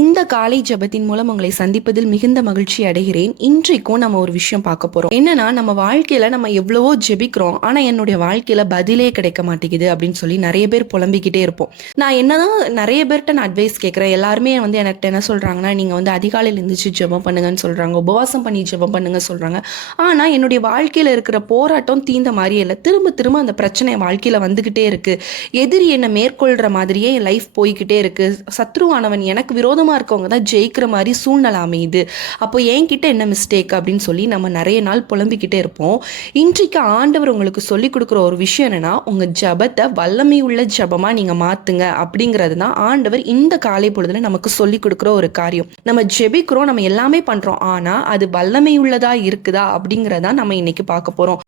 இந்த காலை ஜபத்தின் மூலம் உங்களை சந்திப்பதில் மிகுந்த மகிழ்ச்சி அடைகிறேன். இன்றைக்கும் நம்ம ஒரு விஷயம் பார்க்க போறோம். என்னன்னா, நம்ம வாழ்க்கையில நம்ம எவ்வளவோ ஜெபிக்கிறோம், ஆனா என்னுடைய வாழ்க்கையில பதிலே கிடைக்க மாட்டேங்குது அப்படின்னு சொல்லி நிறைய பேர் புலம்பிக்கிட்டே இருப்போம். நான் என்னதான் நிறைய பேர்கிட்ட நான் அட்வைஸ் கேட்கிறேன். எல்லாருமே எனக்கு என்ன சொல்றாங்கன்னா, நீங்க அதிகாலையில் இருந்துச்சு ஜெபம் பண்ணுங்கன்னு சொல்றாங்க, உபவாசம் பண்ணி ஜெபம் பண்ணுங்க சொல்றாங்க. ஆனா என்னுடைய வாழ்க்கையில இருக்கிற போராட்டம் தீந்த மாதிரியே இல்லை. திரும்ப திரும்ப அந்த பிரச்சனை வாழ்க்கையில வந்துகிட்டே இருக்கு. எதிரி என்னை மேற்கொள்ற மாதிரியே என் லைஃப் போய்கிட்டே இருக்கு. சத்ருவானவன் எனக்கு விரோதமா இருக்கவங்க தான் ஜெயிக்கிற மாதிரி சூழ்நிலை அமையுது. அப்போ என்கிட்ட என்ன மிஸ்டேக் அப்படின்னு சொல்லி நம்ம நிறைய நாள் புலம்பிக்கிட்டே இருப்போம். இன்றைக்கு ஆண்டவர் உங்களுக்கு சொல்லி கொடுக்குற ஒரு விஷயம் என்னன்னா, உங்க ஜபத்தை வல்லமை உள்ள ஜபமா நீங்க மாத்துங்க அப்படிங்கிறது தான் ஆண்டவர் இந்த காலை பொழுதுல நமக்கு சொல்லி கொடுக்குற ஒரு காரியம். நம்ம ஜெபிக்கிறோம், நம்ம எல்லாமே பண்றோம், ஆனா அது வல்லமை உள்ளதா இருக்குதா அப்படிங்கிறதா நம்ம இன்னைக்கு பார்க்க போறோம்.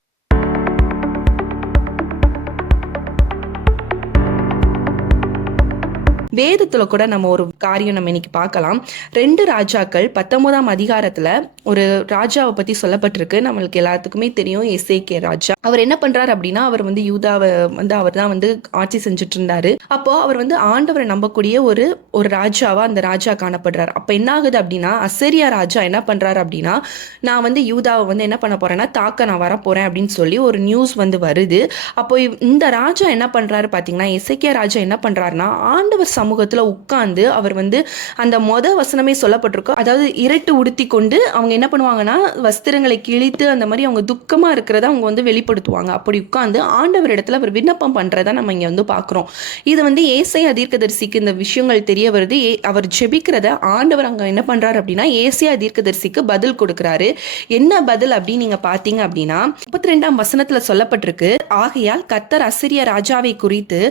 வேதத்துல கூட நம்ம ஒரு காரியம் நம்ம இன்னைக்கு பார்க்கலாம். 2 ராஜாக்கள் 19ஆம் அதிகாரத்துல ஒரு ராஜாவை பத்தி சொல்லப்பட்டிருக்கு. நம்மளுக்கு எல்லாத்துக்குமே தெரியும், எசேக்கியா ராஜா. அவர் என்ன பண்றாரு அப்படின்னா, அவர் யூதாவை அவர் தான் ஆட்சி செஞ்சுட்டு இருந்தாரு. அப்போ அவர் ஆண்டவரை நம்பக்கூடிய ஒரு ராஜாவா அந்த ராஜா காணப்படுறாரு. அப்ப என்ன ஆகுது அப்படின்னா, அசரியா ராஜா என்ன பண்றாரு அப்படின்னா, நான் யூதாவை என்ன பண்ண போறேன்னா தாக்க நான் வர போறேன் அப்படின்னு சொல்லி ஒரு நியூஸ் வருது. அப்போ இந்த ராஜா என்ன பண்றாரு பாத்தீங்கன்னா, எசேக்கியா ராஜா என்ன பண்றாருன்னா, ஆண்டவர் சமூகத்துல உட்கார்ந்து அவர் அந்த வசனமே சொல்லப்பட்டிருக்கும். அதாவது இரட்டு உடுத்தி கொண்டு அவங்க என்ன பண்ணுவாங்கன்னா, வஸ்திரங்களை கிழித்து அந்த மாதிரி அவங்க துக்கமா இருக்கிறத அவங்க வெளிப்படுத்துவாங்க. அப்படி உட்கார்ந்து ஆண்டவர் இடத்துல அவர் விண்ணப்பம் பண்றதை நம்ம இங்க பாக்குறோம். இது ஏசாயா தீர்க்கதரிசிக்கு இந்த விஷயங்கள் தெரிய வருது. அவர் ஜெபிக்கிறத ஆண்டவர் அங்க என்ன பண்றாரு அப்படின்னா, ஏசாயா தீர்க்கதரிசிக்கு பதில் கொடுக்கிறாரு. என்ன பதில் அப்படின்னு நீங்க பாத்தீங்க அப்படின்னா, 32ஆம் வசனத்துல சொல்லப்பட்டிருக்கு, ஆகையால் கர்த்தர் அசீரிய ராஜாவை குறித்து,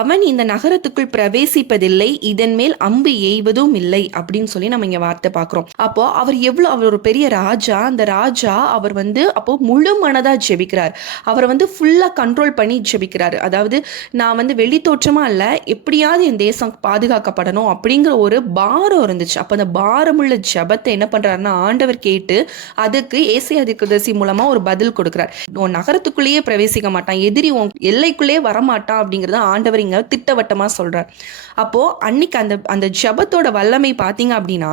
அவன் இந்த நகரத்துக்குள் பிரவேசிப்பதில்லை, இதன் மேல் அம்பு எய்வதும் இல்லை அப்படின்னு சொல்லி நம்ம இங்க வார்த்தை பார்க்கிறோம். அப்போ அவர் ஒரு பெரிய ராஜா. அந்த ராஜா அவர் அப்போ முழு மனதா ஜெபிக்கிறார். அவர் ஃபுல்லா கண்ட்ரோல் பண்ணி ஜெபிக்கிறார். அதாவது நான் வெளி தோற்றமா இல்ல, எப்படியாவது என் தேசம் பாதுகாக்கப்படணும் அப்படிங்கிற ஒரு பாரம் இருந்துச்சு. அப்ப அந்த பாரமுள்ள ஜெபத்தை என்ன பண்றாருன்னா ஆண்டவர் கேட்டு அதுக்கு ஏசாயா தீர்க்கதரிசி மூலமா ஒரு பதில் கொடுக்கிறார். உன் நகரத்துக்குள்ளேயே பிரவேசிக்க மாட்டான், எதிரி உன் எல்லைக்குள்ளேயே வரமாட்டான் அப்படிங்கறத ஆண்டவர் இங்க திட்டவட்டமா சொல்றார். அப்போ அன்னைக்கு அந்த ஜபத்தோட வல்லமை பாத்தீங்க அப்படின்னா,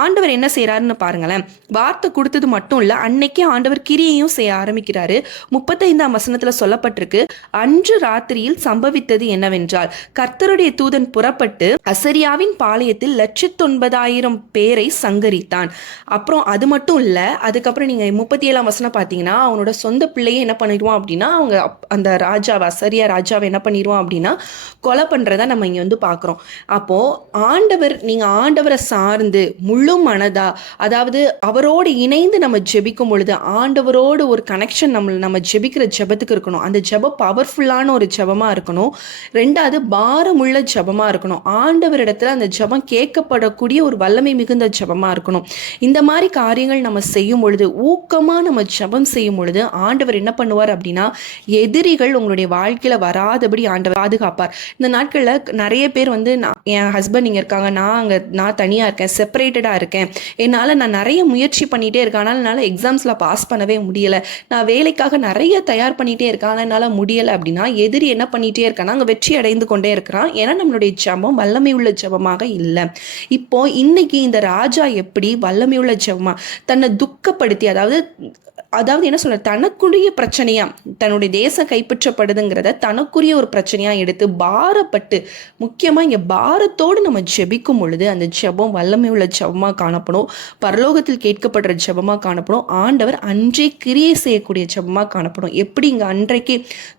ஆண்டவர் என்ன செய்யறாருன்னு பாருங்களேன். வார்த்தை கொடுத்தது மட்டும் இல்ல, அன்னைக்கே ஆண்டவர் கிரியையும் செய்ய ஆரம்பிக்கிறாரு. 35ஆம் வசனத்துல சொல்லப்பட்டிருக்கு, அன்று ராத்திரியில் சம்பவித்தது என்னவென்றால், கர்த்தருடைய தூதன் புறப்பட்டு அசரியாவின் பாளையத்தில் 109,000 பேரை சங்கரித்தான். அப்புறம் அது மட்டும் இல்ல, அதுக்கப்புறம் நீங்க 37ஆம் வசனம் பாத்தீங்கன்னா, அவனோட சொந்த பிள்ளையை என்ன பண்ணிடுவான் அப்படின்னா, அவங்க அந்த ராஜாவை அசரியா ராஜாவை என்ன பண்ணிடுவான் அப்படின்னா கொலை பண்றத நம்ம இங்க பார்க்கிறோம். அப்போ நீங்க ஆண்டவரை சார்ந்து முழு மனதா, அதாவது அவரோடு இணைந்து நம்ம ஜெபிக்கும் பொழுது ஆண்டவரோடு ஒரு கனெக்ஷன் நம்ம ஜெபிக்கிற ஜெபத்துக்கு இருக்கணும். அந்த ஜெபம் பவர்ஃபுல்லான ஒரு ஜெபமா இருக்கணும். 2வது பாரமுள்ள ஜெபமா இருக்கணும். ஆண்டவரிடத்துல அந்த ஜெபம் கேட்கப்படக்கூடிய ஒரு வல்லமை மிகுந்த ஜெபமா இருக்கணும். இந்த மாதிரி காரியங்கள் நம்ம செய்யும் பொழுது, ஊக்கமா நம்ம ஜெபம் செய்யும் பொழுது ஆண்டவர் என்ன பண்ணுவார் அப்படின்னா, எதிரிகள் உங்களுடைய வாழ்க்கையில வராதபடி ஆண்டவர் பாதுகாப்பார். இந்த நாட்கள்ல நிறைய பேர் என் ஹஸ்பண்ட் இங்க இருக்காங்க, நான் தனியா இருக்கேன், செப்பரேட்டடா இருக்கேன், நான் நிறைய முயற்சி பண்ணிட்டே இருக்கேன், ஆனால் என்னால எக்ஸாம்ஸ்ல பாஸ் பண்ணவே முடியல, நான் வேலைக்காக நிறைய தயார் பண்ணிட்டே இருக்கேன், ஆனால் என்னால முடியல அப்படின்னா, எதிரி என்ன பண்ணிட்டே இருக்கான்னா அங்க வெற்றி அடைந்து கொண்டே இருக்கிறான். ஏன்னா நம்மளுடைய ஜெபம் வல்லமை உள்ள ஜெபமாக இல்லை. இப்போ இன்னைக்கு இந்த ராஜா எப்படி வல்லமை உள்ள ஜெபமா தன்னை துக்கப்படுத்தி, அதாவது என்ன சொல்ற, தனக்குரிய பிரச்சனையா, தன்னுடைய தேசம் கைப்பற்றப்படுதுங்கிறத தனக்குரிய ஒரு பிரச்சனையா எடுத்து பாரப்பட்டு, முக்கியமா இங்க பாரத்தோடு நம்ம ஜெபிக்கும் பொழுது அந்த ஜெபம் வல்லமை உள்ள ஜெபமா காணப்படும், பரலோகத்தில் கேட்கப்படுற ஜெபமா காணப்படும், ஆண்டவர் அன்றே கிரியை செய்யக்கூடிய ஜெபமா காணப்படும். எப்படி இங்க அன்றைக்கு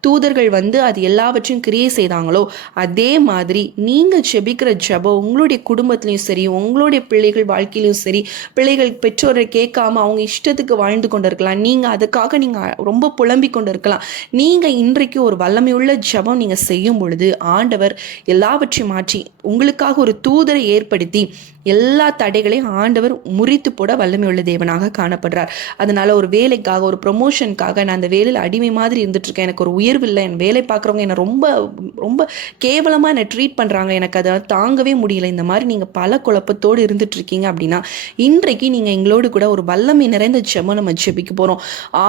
தூதர்கள் அது எல்லாவற்றையும் கிரியை செய்தாங்களோ, அதே மாதிரி நீங்க ஜெபிக்கிற ஜெபம் உங்களுடைய குடும்பத்திலையும் சரி, உங்களுடைய பிள்ளைகள் வாழ்க்கையிலும் சரி, பிள்ளைகள் பெற்றோரை கேட்காம அவங்க இஷ்டத்துக்கு வாழ்ந்து கொண்டிருக்கலாம், நீங்க அதுக்காக நீங்க ரொம்ப புலம்பிக் கொண்டு இருக்கலாம். நீங்க இன்றைக்கு ஒரு வல்லமையுள்ள ஜெபம் நீங்க செய்யும் பொழுது ஆண்டவர் எல்லாவற்றையும் மாற்றி உங்களுக்காக ஒரு தூதரை ஏற்படுத்தி எல்லா தடைகளையும் ஆண்டவர் முறித்து போட வல்லமை உள்ள தேவனாக காணப்படுறார். அதனால ஒரு வேலைக்காக, ஒரு ப்ரொமோஷனுக்காக நான் அந்த வேலையில் அடிமை மாதிரி இருந்துட்டு இருக்கேன், எனக்கு ஒரு உயர்வு இல்லை, என் வேலை பார்க்குறவங்க என்னை ரொம்ப ரொம்ப கேவலமாக என்னை ட்ரீட் பண்ணுறாங்க, எனக்கு அதை தாங்கவே முடியல, இந்த மாதிரி நீங்கள் பல குழப்பத்தோடு இருந்துட்டு இருக்கீங்க அப்படின்னா, இன்றைக்கு நீங்கள் எங்களோடு கூட ஒரு வல்லமை நிறைந்த ஜெபம் நம்ம ஜெபிக்க போகிறோம்.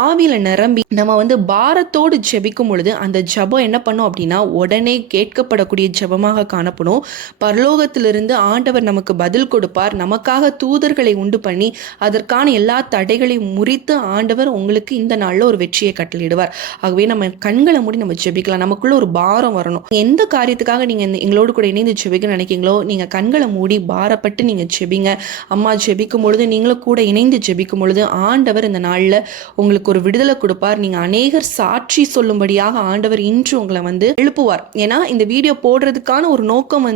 ஆவியில் நிரம்பி நம்ம பாரத்தோடு ஜெபிக்கும் பொழுது அந்த ஜெபம் என்ன பண்ணும் அப்படின்னா உடனே கேட்கப்படக்கூடிய ஜெபமாக காணப்படும். பரலோகத்திலிருந்து ஆண்டவர் நமக்கு பதில் பதில் கொடுப்பார். நமக்காக தூதர்களை உண்டு பண்ணி அதற்கான எல்லா தடைகளையும் முறித்து ஆண்டவர் உங்களுக்கு இந்த நாளில் ஒரு வெற்றியை கட்டளையிடுவார். ஆகவே நம்ம கண்களை மூடி நம்ம ஜெபிக்கலாம். நமக்குள்ள ஒரு பாரம் வரணும். எந்த காரியத்துக்காக நீங்க எங்களோடு கூட இணைந்து ஜெபிக்க நினைக்கிறீங்களோ நீங்க கண்களை மூடி பாரப்பட்டு நீங்க ஜெபிங்க. அம்மா ஜெபிக்கும் பொழுது நீங்களும் கூட இணைந்து ஜெபிக்கும் பொழுது ஆண்டவர் இந்த நாளில் உங்களுக்கு ஒரு விடுதலை கொடுப்பார். நீங்க அநேகர் சாட்சி சொல்லும்படியாக ஆண்டவர் இன்று உங்களை எழுப்புவார். ஏன்னா இந்த வீடியோ போடுறதுக்கான ஒரு நோக்கம்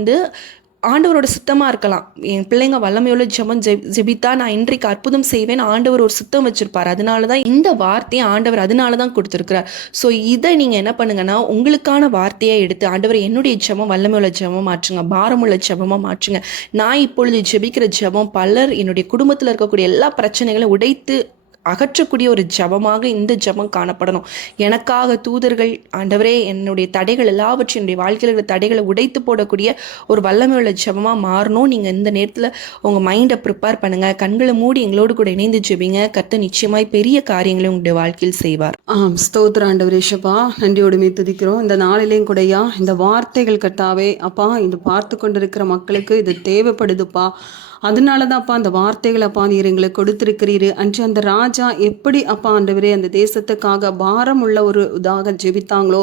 ஆண்டவரோட சித்தமாக இருக்கலாம். என் பிள்ளைங்க வல்லமையுள்ள ஜெபம் ஜெபித்தா நான் இன்றைக்கு அற்புதம் செய்வேன் ஆண்டவர் ஒரு சித்தம் வச்சிருப்பார். அதனால தான் இந்த வார்த்தையை ஆண்டவர் அதனால தான் கொடுத்துருக்கிறார். ஸோ இதை நீங்கள் என்ன பண்ணுங்கன்னா உங்களுக்கான வார்த்தையை எடுத்து ஆண்டவர் என்னுடைய ஜெபம் வல்லமையுள்ள ஜெபம் மாற்றுங்க, பாரமுள்ள ஜெபமாக மாற்றுங்க. நான் இப்பொழுது ஜெபிக்கிற ஜெபம் பலர் என்னுடைய குடும்பத்தில் இருக்கக்கூடிய எல்லா பிரச்சனைகளையும் உடைத்து அகற்றக்கூடிய ஒரு ஜபமாக இந்த ஜபம் காணப்படணும். எனக்காக தூதர்கள் ஆண்டவரே என்னுடைய தடைகள் எல்லாவற்றையும் என்னுடைய வாழ்க்கையில் இருக்கிற தடைகளை உடைத்து போடக்கூடிய ஒரு வல்லமை உள்ள ஜபமாக மாறணும். நீங்கள் இந்த நேரத்தில் உங்கள் மைண்டை ப்ரிப்பேர் பண்ணுங்கள். கண்களை மூடி எங்களோடு கூட இணைந்து ஜெபிங்க. கர்த்தர் நிச்சயமாய் பெரிய காரியங்களை உங்களுடைய வாழ்க்கையில் செய்வார். ஸ்தோத்திர ஆண்டவரே யேசுப்பா, நன்றியோடுமே துதிக்கிறோம். இந்த நாளிலேயும் கூடயா இந்த வார்த்தைகள் கர்த்தாவே அப்பா இது பார்த்து கொண்டிருக்கிற மக்களுக்கு இது தேவைப்படுதுப்பா. அதனால தான் அப்பா அந்த வார்த்தைகள் அப்பா நீர் எங்களுக்கு கொடுத்திருக்கிறீரு. அன்று அந்த ராஜா எப்படி அப்பா ஆண்டவரே அந்த தேசத்துக்காக பாரம் உள்ள ஒரு இதாக ஜெபித்தாங்களோ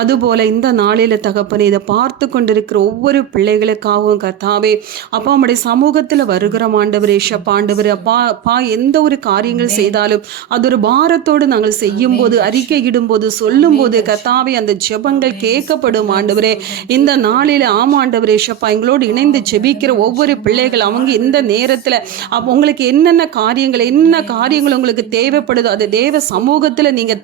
அதுபோல இந்த நாளில் தகப்பனே இதை பார்த்து கொண்டிருக்கிற ஒவ்வொரு பிள்ளைகளுக்காகவும் கர்த்தாவே அப்பா நம்முடைய சமூகத்தில் வருகிற ஆண்டவரே ஷப்பா ஆண்டவர் அப்பா எந்த ஒரு காரியங்கள் செய்தாலும் அது ஒரு பாரத்தோடு நாங்கள் செய்யும் போது அறிக்கையிடும் போது சொல்லும் போது கர்த்தாவே அந்த ஜெபங்கள் கேட்கப்படும் ஆண்டவரே. இந்த நாளில் ஆமாண்டவரே ஷப்பா எங்களோடு இணைந்து ஜெபிக்கிற ஒவ்வொரு பிள்ளைகள் அவங்க இந்த நேரத்தில் அப்போ உங்களுக்கு என்னென்ன காரியங்கள் உங்களுக்கு தேவைப்படுதோ அதை தேவ சமூகத்தில் நீங்கள்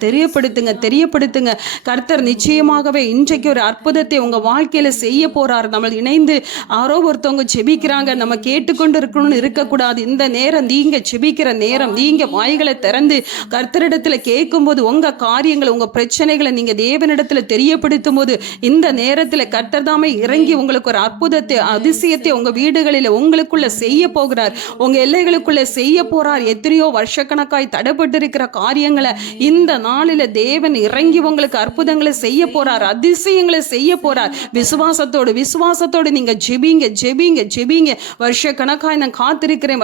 தெரியப்படுத்துங்க. கர்த்தர் நிச்சயமாகவே இன்றைக்கு ஒரு அற்புதத்தை உங்கள் வாழ்க்கையில் செய்ய போறார். நம்ம இணைந்து யாரோ ஒருத்தவங்க ஜெபிக்கிறாங்க, நம்ம கேட்டுக்கொண்டு இருக்கணும்னு இருக்கக்கூடாது. இந்த நேரம் நீங்க ஜெபிக்கிற நேரம், நீங்க வாய்களை திறந்து கர்த்தரிடத்தில் கேட்கும்போது உங்க காரியங்களை உங்க பிரச்சனைகளை நீங்க தேவனிடத்தில் தெரியப்படுத்தும் போது இந்த நேரத்தில் கர்த்தர் தாமே இறங்கி உங்களுக்கு ஒரு அற்புதத்தை அதிசயத்தை உங்க வீடுகளில் உங்களுக்குள்ள செய்ய போகிறார். உங்க எல்லைகளுக்குள்ள செய்ய போறார். எத்தனையோ வருஷக்கணக்காய் தடைப்பட்டிருக்கிற காரியங்களை இந்த நாளில தேவன் இறங்கி உங்களுக்கு அற்புதங்களை செய்ய போறார், அதிசயங்களை செய்ய போறார். விசுவாசத்தோடு நீங்க ஜெபிங்க. வருஷக்கணக்காய் நான் காத்திருக்கிறேன்,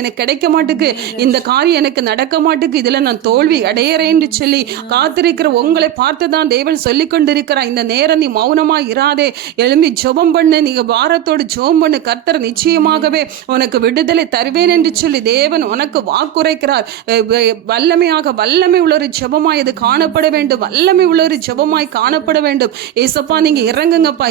எனக்கு கிடைக்க மாட்டுக்கு, இந்த காரியம் எனக்கு நடக்க மாட்டுக்கு, இதுல நான் தோல்வி அடையறேன்னு சொல்லி காத்திருக்கிற உங்களை பார்த்துதான் தேவன் சொல்லிக் கொண்டிருக்கிறார். இந்த நேரம் நீ மௌனமா இராதே, எழும்பி ஜெபம் பண்ணு, நீங்க பாரத்தோடு ஜெபம் பண்ணு. கர்த்தர் நிச்சயமாகவே உனக்கு விடுதலை தருவேன் என்று சொல்லி தேவன் உனக்கு வாக்குரைக்கிறார். வல்லமை உள்ள ஒரு ஜெபமாய் இது காணப்பட வேண்டும். வல்லமை உள்ள ஒரு ஜெபமாய் காணப்பட வேண்டும். ஏசப்பா நீங்க இறங்குங்கப்பா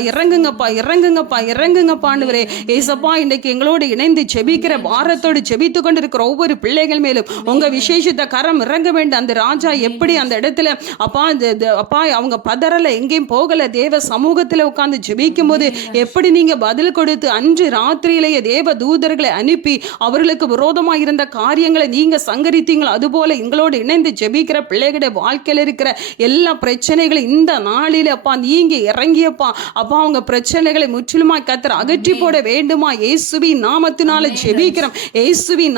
ஆண்டவரே. ஏசப்பா இன்றைக்கு எங்களோடு இணைந்து ஜெபிக்கிற பாரத்தோடு ஜெபித்து கொண்டிருக்கிற ஒவ்வொரு பிள்ளைகள் மேலும் உங்க விசேஷித்த கரம் இறங்க வேண்டும். அந்த ராஜா எப்படி அந்த இடத்துல அப்பா அவங்க பதறல, எங்கேயும் போகல, தேவ சமூகத்தில் உட்கார்ந்து ஜெபிக்கும் போது எப்படி நீங்க பதில் கொடுத்து அன்று ராத்திரியிலேயே தேவ தூதர்களை அனுப்பி அவர்களுக்கு விரோதமாக இருந்த காரியங்களை நீங்க சங்கரித்தீங்களோ அதுபோல எங்களோடு இணைந்து ஜெபிக்கிற பிள்ளைகளுடைய வாழ்க்கையில் இருக்கிற எல்லா பிரச்சனைகளும் இந்த நாளில் அப்பா நீங்க இறங்கியப்பா அப்பா அவங்க பிரச்சனைகளை முற்றிலுமாய் கர்த்தர் அகற்றி போட வேண்டுமா? இயேசுவின் நாமத்தினால ஜெபிக்கிறோம். இயேசுவின்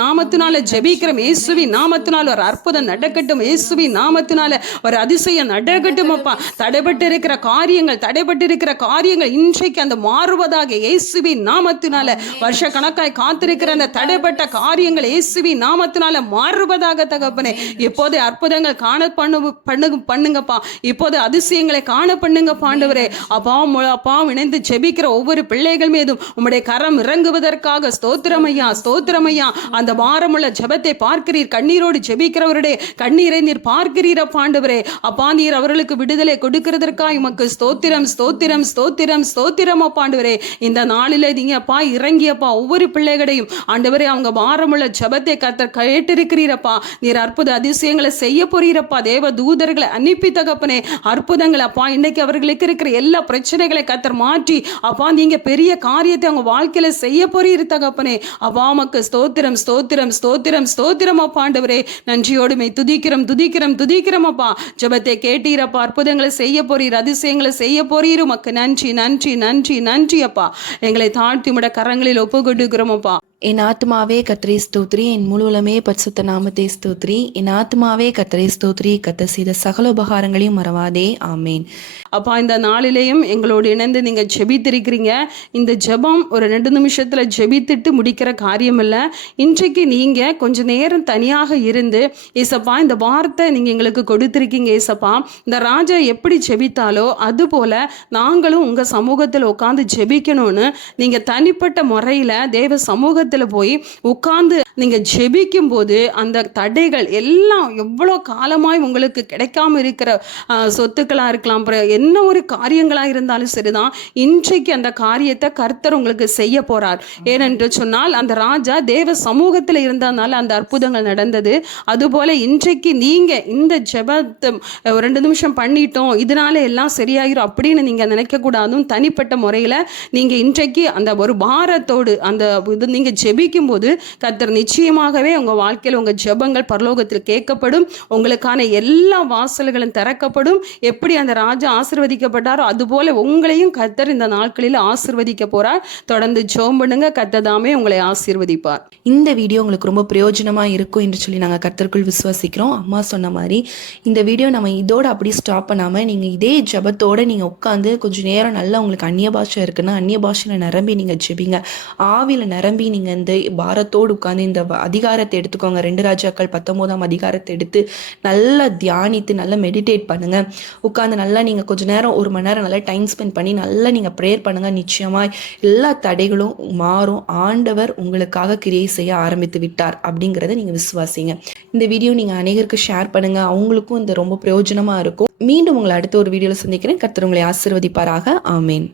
நாமத்தினால ஒரு அற்புதம் நடக்கட்டும். இயேசுவின் நாமத்தினால ஒரு அதிசயம் நடக்கட்டும். அப்பா தடைபட்டிருக்கிற காரியங்கள் இன்றைக்கு அந்த மாறுவதாக இயேசுவின் நாமத்தினால வருஷ கணக்காய் காத்திருக்கிற அந்த தடைப்பட்ட காரியங்கள் இயேசுவின் நாமத்தினால மாறுவதாக தகப்பனே. இப்போது அற்புதங்கள் காண பண்ணுங்கப்பா. இப்போது அதிசயங்களை காண பண்ணுங்க ஆண்டவரே. அப்பா இணைந்து ஜெபிக்கிற ஒவ்வொரு பிள்ளைகள் மீதும் உம்முடைய கரம் இறங்குவதற்காக ஸ்தோத்திரமையா. அந்த பாரமுள்ள ஜெபத்தை பார்க்கிறீர். கண்ணீரோடு ஜெபிக்கிறவருடைய கண்ணீரை நீர் பார்க்கிறீர் ஆண்டவரே. அப்பா நீர் அவர்களுக்கு விடுதலை கொடுக்கிறதற்காக உமக்கு ஸ்தோத்திரம் ஆண்டவரே. இந்த நாளிலே நீங்க அப்பா இறங்கியப்பா ஒவ்வொரு பிள்ளைகளையும் ஆண்டவரே அவங்க பாரமுள்ள ஜெபத்தை கர்த்தர் கேட்டிருக்கிறீரப்பா. நீர் அற்புத அதிசயங்களை செய்ய போறீரப்பா. தேவ தூதர்களை அனுப்பி தகப்பனே அற்புதங்கள் அப்பா இன்னைக்கு அவர்களுக்கு இருக்கிற எல்லா பிரச்சனைகளை கர்த்தர் மாற்றி அப்பா நீங்க பெரிய காரியத்தை அவங்க வாழ்க்கையில செய்ய போறீர் தகப்பனே. அப்பா உமக்கு ஸ்தோத்திரம் அப்பா ஆண்டவரே. நன்றியோடுமை துதிக்கிறோம் அப்பா. ஜெபத்தை கேட்டீரப்பா. அற்புதங்களை செய்ய போறீர், அதிசயங்களை செய்ய போறீர். உமக்கு நன்றி அப்பா. எங்களை தாழ்த்தி உம்முடைய கரங்களில் ஒப்பு கொடுக்கிறோம் அப்பா. என் ஆத்மாவே கர்த்தரை ஸ்தோத்ரி, என் முழு உலமே பரிசுத்த நாமத்தை ஸ்தோத்ரி. என் ஆத்மாவே கர்த்தரை ஸ்தோத்ரி, கர்த்தர் செய்த சகல உபகாரங்களையும் மறவாதே. ஆமேன். அப்பா, இந்த நாளிலேயும் எங்களோடு இணைந்து நீங்கள் ஜெபித்திருக்கிறீங்க. இந்த ஜெபம் ஒரு 2 நிமிஷத்தில் ஜெபித்துட்டு முடிக்கிற காரியம் இல்லை. இன்றைக்கு நீங்கள் கொஞ்சம் நேரம் தனியாக இருந்து, ஏசப்பா இந்த வார்த்தை நீங்கள் எங்களுக்கு கொடுத்துருக்கீங்க ஏசப்பா, இந்த ராஜா எப்படி ஜெபித்தாலோ அதுபோல் நாங்களும் உங்கள் சமூகத்தில் உட்காந்து ஜெபிக்கணும்னு நீங்கள் தனிப்பட்ட முறையில் தேவ சமூகத்தில் போய் உட்கார்ந்து நீங்கள் ஜெபிக்கும் போது அந்த தடைகள் எல்லாம் எவ்வளோ காலமாய் உங்களுக்கு கிடைக்காம இருக்கிற சொத்துக்களாக இருக்கலாம், என்ன ஒரு காரியங்களாக இருந்தாலும் சரிதான், இன்றைக்கு அந்த காரியத்தை கர்த்தர் உங்களுக்கு செய்ய போறார். ஏனென்று சொன்னால் அந்த ராஜா தேவ சமூகத்தில் இருந்ததுனால அந்த அற்புதங்கள் நடந்தது. அதுபோல இன்றைக்கு நீங்க இந்த ஜெபத்தை 2 நிமிஷம் பண்ணிட்டோம் இதனால எல்லாம் சரியாயிரும் அப்படின்னு நீங்க நினைக்க கூடாதும். தனிப்பட்ட முறையில் நீங்க இன்றைக்கு அந்த ஒரு பாரத்தோடு அந்த இது நீங்க ஜெபிக்கும் போது கர்த்தர் நிச்சயமாகவே உங்க வாழ்க்கையில் உங்க ஜெபங்கள் பரலோகத்தில் கேட்கப்படும். உங்களுக்கான எல்லா வாசல்களும் திறக்கப்படும். எப்படி அந்த ராஜா ஆசீர்வதிக்கப்பட்டாரோ அதுபோல உங்களையும் கர்த்தர் இந்த நாட்களில் ஆசீர்வதிக்க போறார். தொடர்ந்து ஜெபம் பண்ணுங்க, கர்த்தர் தாமே உங்களை ஆசீர்வதிப்பார். இந்த வீடியோ உங்களுக்கு ரொம்ப பிரயோஜனமா இருக்கும் என்று சொல்லி நாங்கள் கர்த்தருக்குள் விசுவாசிக்கிறோம். அம்மா சொன்ன மாதிரி இந்த வீடியோ நம்ம இதோட அப்படி ஸ்டாப் பண்ணாமல் நீங்கள் இதே ஜெபத்தோடு நீங்கள் உட்காந்து கொஞ்சம் நேரம் நல்லா உங்களுக்கு அந்நிய பாஷை இருக்குன்னா அந்நிய பாஷையில் நிரம்பி நீங்கள் ஜெபிங்க. ஆவியில் நிரம்பி நீங்கள் இந்த பாரத்தோடு உட்காந்து இந்த அதிகாரத்தை எடுத்துக்கோங்க. 2 ராஜாக்கள் 19ஆம் அதிகாரத்தை எடுத்து நல்லா தியானித்து நல்லா மெடிடேட் பண்ணுங்க. உட்காந்து நல்லா நீங்கள் கொஞ்சம் நேரம் 1 மணி நேரம் நல்லா டைம் ஸ்பெண்ட் பண்ணி நல்லா நீங்கள் ப்ரேயர் பண்ணுங்கள். நிச்சயமாக எல்லா தடைகளும் மாறும். ஆண்டவர் உங்களுக்காக கிரியை செய்ய ஆரம்பித்து விட்டார் அப்படிங்கிறத நீங்கள் விசுவாசிங்க. இந்த வீடியோ நீங்கள் அநேகருக்கு ஷேர் பண்ணுங்கள், அவங்களுக்கும் இந்த ரொம்ப பிரயோஜனமாக இருக்கும். மீண்டும் உங்களை அடுத்த ஒரு வீடியோவில் சந்திக்கிறேன். கர்த்தர் உங்களை ஆசீர்வதிப்பாராக. ஆமேன்.